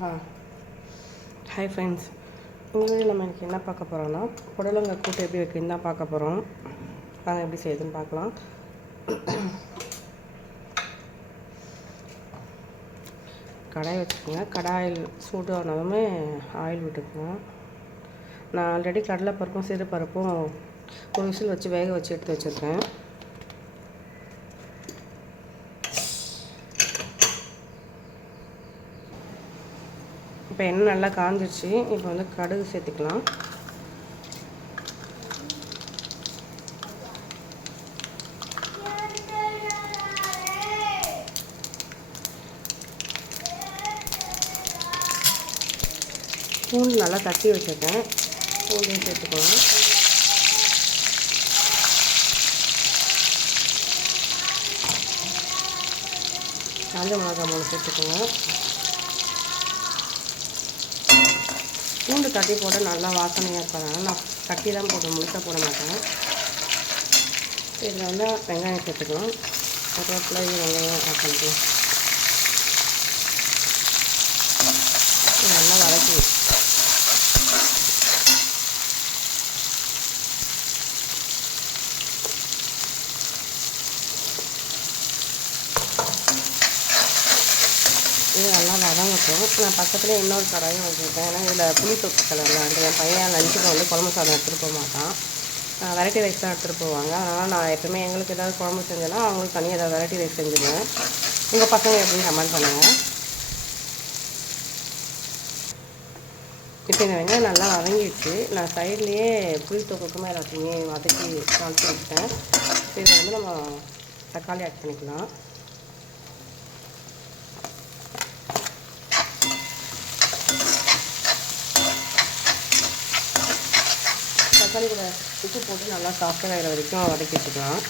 ஆ hi friends, இங்கே நம்ம எனக்கு என்ன பார்க்க போகிறோன்னா புடலங்காய் கூட்டு எப்படி வைக்கிறதுன்னு தான் பார்க்க போகிறோம். வாங்க எப்படி செய்யுதுன்னு பார்க்கலாம். கடாய் வச்சுக்கோங்க. கடாயில் சூடு ஆனதுமே ஆயில் விட்டுக்கோங்க. நான் ஆல்ரெடி கடலைப்பருப்பும் சிறுபருப்பும் ஒரு விசில் வச்சு வேக வச்சு எடுத்து வச்சுருக்கேன். இப்போ எண்ணெய் நல்லா காஞ்சிடுச்சு. இப்போ வந்து கடுகு சேர்த்துக்கலாம். பூண்டு நல்லா தட்டி வச்சுருக்கேன், பூண்டையும் சேர்த்துக்கலாம். காஞ்ச மிளகாய் 3 சேர்த்துக்கோங்க. பூண்டு தட்டி போட்டு நல்லா வாசனையாக இருப்பதுனால நான் தட்டி தான் போட்டு முழுசாக போட மாட்டேன். இதில் வந்து வெங்காயம் சேர்த்துக்கலாம். கருவேப்பிலை வெங்காயம் ஆட் பண்ணிக்கலாம். நல்லா வதக்கி இது நல்லா வதங்கட்டும். நான் பக்கத்துலேயே இன்னொரு கடாயும் வச்சுருக்கேன். ஏன்னா இதில் புளி தொட்டுக்கலை இல்லை, என் பையன் லஞ்சுக்கு வந்து குழம்பு சாதம் எடுத்துகிட்டு போக மாட்டான். வெரைட்டி ரைஸ் தான் எடுத்துகிட்டு போவாங்க. அதனால் நான் எப்பவுமே எங்களுக்கு ஏதாவது குழம்பு செஞ்சேன்னா அவங்களுக்கு தனியாக ஏதாவது வெரைட்டி ரைஸ் செஞ்சுருவேன். உங்கள் பசங்க எப்படின்னு கமெண்ட் பண்ணுங்கள். இப்போ இந்த வெங்காயம் நல்லா வதங்கிடுச்சு. நான் சைட்லேயே புளி தொக்குக்குமே எல்லாத்தையுமே வதக்கி தாளித்து வச்சுட்டேன். இதில் வந்து நம்ம தக்காளி ஆட் பண்ணிக்கலாம். தக்காளி கூட உப்பு போட்டு நல்லா சாஃப்டாக ஆகிற வரைக்கும் வதக்கி வச்சுக்கலாம்.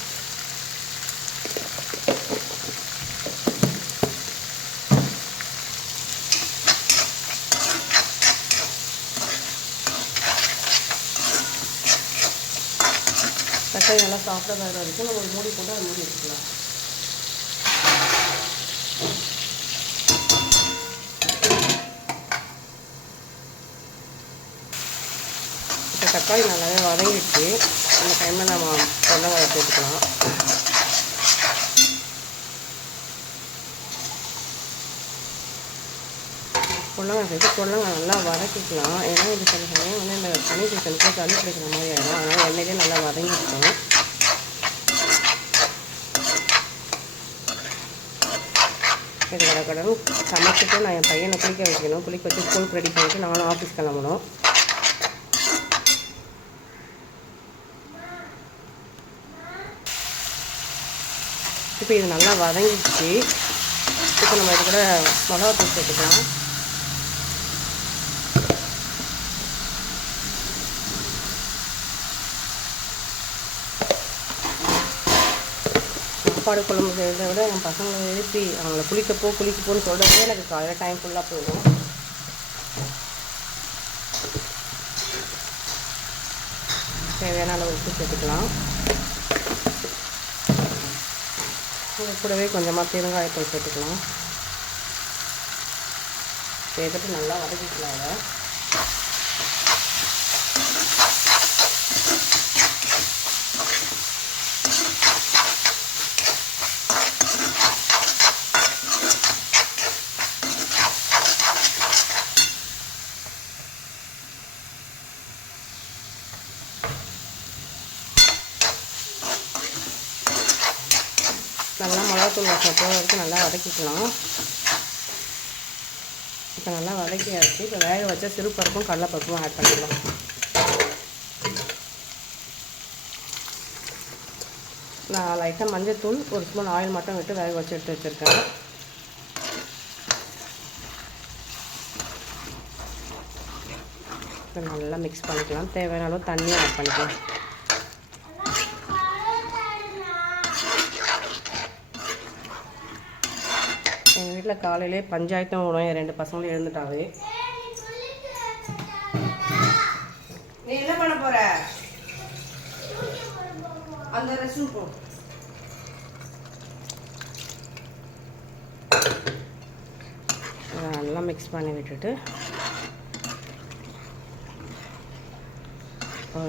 தக்காளி நல்லா சாஃப்டாக ஆகிற வரைக்கும் நம்ம மூடி போட்டு அதை மூடி வச்சுக்கலாம். இப்போ தக்காளி நல்லாவே வதங்கிடுச்சு. இந்த டைமில் நம்ம புடலங்காய் சேர்த்துக்கலாம். புடலங்காய் சேர்த்து புடலங்காய் நல்லா வதக்கிக்கலாம். ஏன்னா இது சில சமயம் வந்து இந்த தனி சிக்கனுக்கு தண்ணி பிடிக்கிற மாதிரி ஆகிடும். அதனால் எண்ணெயிலே நல்லா வதங்கிட்டோம். இது கடற்கடன் சமைச்சிட்டு நான் என் பையனை குளிக்க வைக்கணும். குளிக்க வச்சு ஸ்கூலுக்கு ரெடி பண்ணிவிட்டு நானும் ஆஃபீஸ் கிளம்பணும். இப்போ இது நல்லா வதங்கிடுச்சு. இப்போ நம்ம இது கூட மிளகாத்தூள் சேர்த்துக்கலாம். சாப்பாடு குழம்பு செய்கிறத விட என் பசங்களை எழுப்பி அவங்கள குளிக்கப்போன்னு சொல்கிறதே எனக்கு காலையில் டைம் ஃபுல்லாக போயிடும். தேவையான அளவு உப்பு சேர்த்துக்கலாம். இது கூடவே கொஞ்சமாக பெருங்காயத்தூள் சேர்த்துக்கலாம். சேர்த்துட்டு நல்லா வதக்கிக்கலாம். அதை நல்லா மிளகாத்தூள் வாசனை போகிற வரைக்கும் நல்லா வதக்கிக்கலாம். இப்போ நல்லா வதக்கியாச்சு. இப்போ வேக வச்ச சிறுபருப்பும் கடலைப்பருப்பும் ஆட் பண்ணிக்கலாம். நான் லைட்டாக மஞ்சள் தூள் 1 ஸ்பூன் ஆயில் மட்டும் விட்டு வேக வச்சு எடுத்து வச்சுருக்கேன். இப்போ நல்லா மிக்ஸ் பண்ணிக்கலாம். தேவையான அளவு தண்ணியும் ஆட் பண்ணிக்கலாம். எங்கள் வீட்டில் காலையிலே பஞ்சாயத்தும் விடும். என் 2 பசங்களும் எழுந்துட்டாவே. நீ என்ன பண்ண போற? அந்த ரெஸ்ட் போ. நல்லா மிக்ஸ் பண்ணி விட்டுட்டு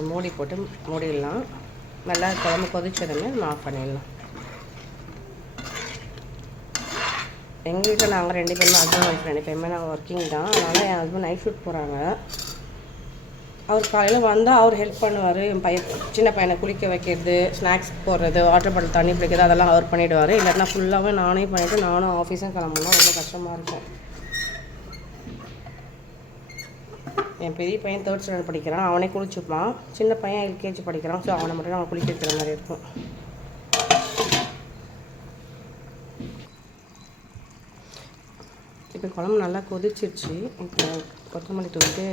மூடி போட்டு மூடிடலாம். நல்லா குழம்பு கொதிச்சதுமே நம்ம ஆஃப் பண்ணிடலாம். எங்கள் வீட்டில் நாங்கள் 2 பேருமே ஹஸ்பண்ட் ஒய்ஃப் 2 பேருமே நாங்கள் ஒர்க்கிங் தான். அதனால் என் ஹஸ்பண்ட் நைட் ஷூட் போகிறாங்க. அவர் காலையில் வந்தால் அவர் ஹெல்ப் பண்ணுவார். என் சின்ன பையனை குளிக்க வைக்கிறது, ஸ்நாக்ஸ் போடுறது, வாட்டர் பாட்டில் தண்ணி பிடிக்கிறது அதெல்லாம் அவர் பண்ணிவிடுவார். இல்லைன்னா ஃபுல்லாகவே நானே பண்ணிவிட்டு நானும் ஆஃபீஸும் கிளம்புனா ரொம்ப கஷ்டமாக இருக்கும். என் பெரிய பையன் 3rd ஸ்டாண்டர்ட் படிக்கிறான், அவனே குளிச்சுப்பான். சின்ன பையன் LKG படிக்கிறான். ஸோ அவனை மட்டும் அவன் குளிக்க வைக்கிற மாதிரி இருக்கும். இப்போ குழம்பு நல்லா கொதிச்சிருச்சு. இப்போ கொத்தமல்லி தூவிட்டு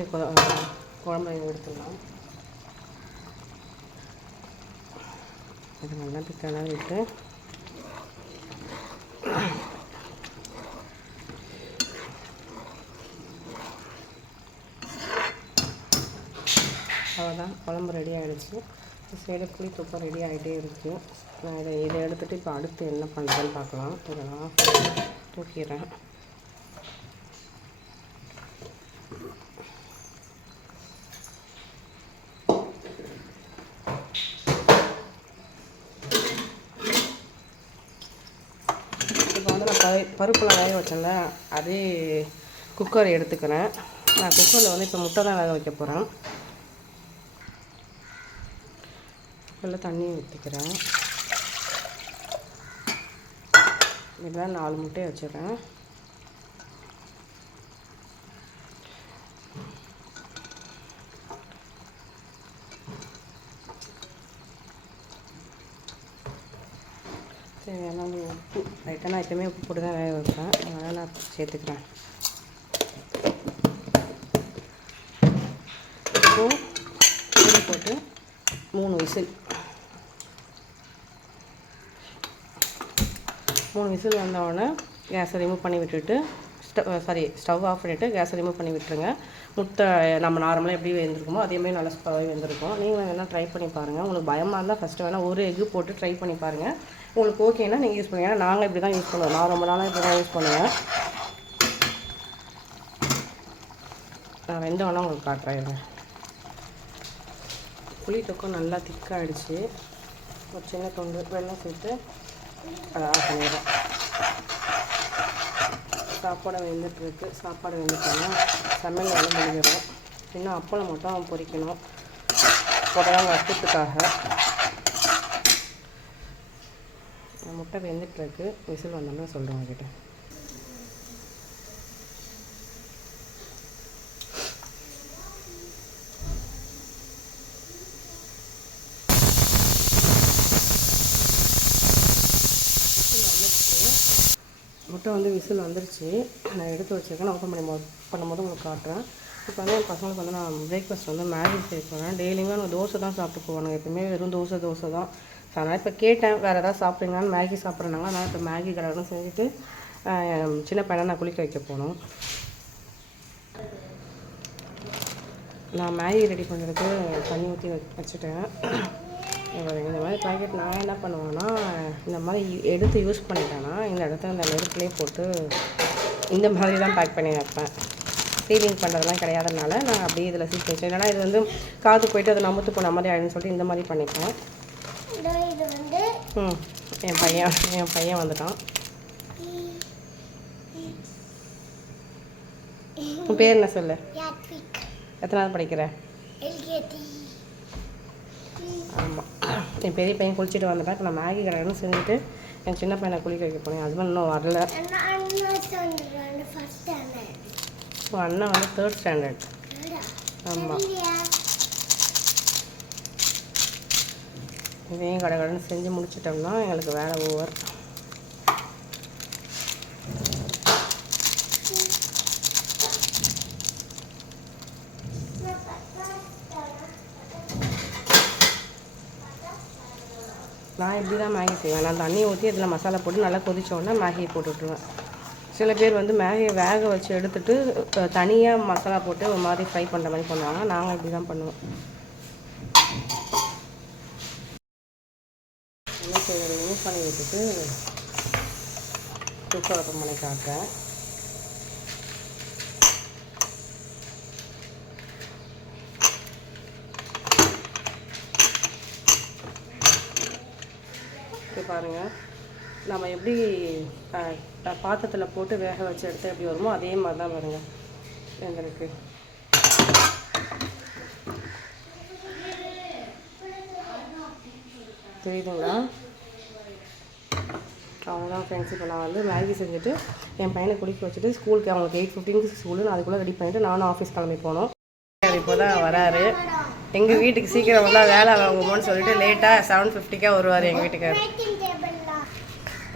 குழம்பு எடுத்துடலாம். இது நல்லா பிக்கலாம் விட்டு அவ்வளோதான், குழம்பு ரெடி ஆகிடுச்சு. சைடு புளி தொப்பை ரெடி ஆகிட்டே இருக்குது. நான் இதை எடுத்துகிட்டு இப்போ அடுத்து என்ன பண்ணுறேன்னு பார்க்கலாம். இதெல்லாம் தூக்கிறேன். இப்போ வந்து நான் பருப்புலாம் வேக வச்சேன்ல, அதே குக்கர் எடுத்துக்கிறேன். நான் குக்கரில் வந்து இப்போ முட்டை தான் வேக வைக்க போகிறேன். குக்கரில் தண்ணி ஊற்றிக்கிறேன். இதெல்லாம் 4 முட்டையை வச்சிடுறேன். தேவையான உப்பு லைட்டாக நான் எப்பவுமே உப்பு போட்டு தான் வேக வைப்பேன். அதனால் நான் சேர்த்துக்கிறேன். உப்பும் மூடி போட்டு 3 விசில் 3 விசில் வந்தவுடனே கேஸை ரிமூவ் பண்ணி விட்டுட்டு ஸ்டவ் ஆஃப் பண்ணிவிட்டு கேஸை ரிமூவ் பண்ணி விட்டுருங்க. முட்டை நம்ம நார்மலாக எப்படி வெந்திருக்குமோ அதேமாதிரி நல்லா ஸ்பவாகி வெந்திருக்கும். நீங்களும் வேணால் ட்ரை பண்ணி பாருங்கள். உங்களுக்கு பயமாக இருந்தால் ஃபஸ்ட்டு வேணால் ஒரு எக்கு போட்டு ட்ரை பண்ணி பாருங்கள். உங்களுக்கு ஓகேன்னா நீங்கள் யூஸ் பண்ணுங்கள். ஏன்னா நாங்கள் இப்படி தான் யூஸ் பண்ணுவோம். நான் ரொம்ப நாளாக இப்படி தான் யூஸ் பண்ணுவேன். நான் வெந்தவொடனே உங்களுக்கு காட்டுறேன். புளி தொக்கம் நல்லா திக்காகிடுச்சு. ஒரு சின்ன துண்டு வெள்ளம் சேர்த்து அதை ஆஃப் பண்ணிடுறேன். சாப்பாடு வெந்துட்டுருக்கு. சாப்பாடு வெந்துட்டோன்னா சமையல் வேலை முடிஞ்சிடும். இன்னும் அப்பளம் மட்டும் பொரிக்கணும். புடலங்காய் வச்சத்துக்காக முட்டை வெந்துட்டுருக்கு. விசில் வந்தோம்னா சொல்கிறேன் உங்ககிட்ட. முட்டை வந்து விசில் வந்துருச்சு. நான் எடுத்து வச்சுருக்கேன். நான் ஓப்பன் பண்ணும்போது உங்களுக்கு காட்டுறேன். இப்போ வந்து என் பசங்களுக்கு வந்து நான் பிரேக்ஃபாஸ்ட் வந்து மேகி சேர்க்குறேன். டெய்லியுமே நான் தோசை தான் சாப்பிட்டு போவானுங்க. எப்பவுமே வெறும் தோசை தான். அதனால் இப்போ கேட்டேன் வேறு ஏதாவது சாப்பிட்றீங்களான்னு. மேகி சாப்பிட்றேனாங்க. அதனால் இப்போ மேகி கடை செஞ்சுட்டு சின்ன பையனை நான் குளிக்க வைக்க போகணும். நான் மேகி ரெடி பண்ணுறதுக்கு தண்ணி ஊற்றி வச்சுட்டேன். இந்த மாதிரி பாக்கெட் நான் என்ன பண்ணுவேன்னா, இந்த மாதிரி எடுத்து யூஸ் பண்ணிட்டேன்னா இந்த இடத்துல இந்த நெருப்புலேயே போட்டு இந்த மாதிரி தான் பேக் பண்ணி வைப்பேன். சீலிங் பண்ணுறதுலாம் கிடையாதுனால நான் அப்படியே இதில் சீட் வச்சேன். இல்லைனா இது வந்து காற்று போய்ட்டு அது நமுத்து போன மாதிரி ஆகிடுன்னு சொல்லிட்டு இந்த மாதிரி பண்ணிப்பேன். என் பையன் வந்துட்டான். உன் பேர் என்ன சொல்லு? எத்தனாவது படிக்கிற? ஆமாம், என் பெரிய பையன் குளிச்சுட்டு வந்துட்டேன். இப்போ நான் மேகி கடைன்னு செஞ்சுட்டு என் சின்ன பையனை குளிக்க வைக்க போனேன். ஹஸ்பண்ட் இன்னும் வரல. அண்ணன் வந்து 3rd ஸ்டாண்டர்ட். ஆமாம், இதையும் கடைன்னு செஞ்சு முடிச்சிட்டோம்னா எங்களுக்கு வேலை ஓவர். நான் இப்படி தான் மேகி செய்வேன். நான் தண்ணி ஊற்றி அதில் மசாலா போட்டு நல்லா கொதிச்சோடனே மேகியை போட்டு விட்ருவேன். சில பேர் வந்து மேகியை வேக வச்சு எடுத்துகிட்டு தனியாக மசாலா போட்டு ஒரு மாதிரி ஃப்ரை பண்ணுற மாதிரி பண்ணுவாங்க. நாங்கள் இப்படி தான் பண்ணுவோம். ரிமூவ் பண்ணி விட்டுட்டு குக்கர் ஓப்பன் பண்ணி காட்டுறேன். பாருங்கள். நம்ம எப்படி பாத்திரத்தில் போட்டு வேக வச்சு எடுத்து எப்படி வருமோ அதே மாதிரி தான் பாருங்கள் எங்களுக்கு. தெரியுதுங்களா? அவ்வளோதான் ஃப்ரெண்ட்ஸ். இப்போ நான் வந்து மேகி செஞ்சுட்டு என் பையனை குடிக்க வச்சுட்டு ஸ்கூலுக்கு அவங்களுக்கு 8:15 ஸ்கூலு, நான் அதுக்குள்ளே ரெடி பண்ணிவிட்டு நானும் ஆஃபீஸ் கிளம்பி போனோம். இப்போ தான் வராரு. எங்கள் வீட்டுக்கு சீக்கிரம் வந்தால் வேலை வாங்குமோன்னு சொல்லிட்டு லேட்டாக 7:50 வருவார் எங்கள் வீட்டுக்கார்.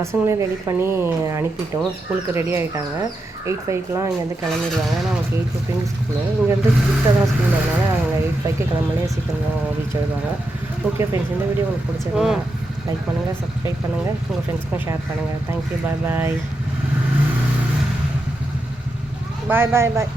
பசங்களையும் ரெடி பண்ணி அனுப்பிட்டோம். ஸ்கூலுக்கு ரெடி ஆகிட்டாங்க. 8:05 இங்கேருந்து கிளம்பிடுவாங்க. ஆனால் அவங்களுக்கு 8:15 ஸ்கூலு. இங்கேருந்து கிட்ட தான் ஸ்கூல், அதனால் அவங்க 8:05 கிளம்பலே சீக்கிரம் ரீச் ஆகிடுவாங்க. ஓகே ஃப்ரெண்ட்ஸ், இந்த வீடியோ உங்களுக்கு பிடிச்சிருந்தா லைக் பண்ணுங்கள், சப்ஸ்கிரைப் பண்ணுங்கள், உங்கள் ஃப்ரெண்ட்ஸ்க்கும் ஷேர் பண்ணுங்கள். தேங்க்யூ. பாய் பாய். பாய் பாய் பாய்.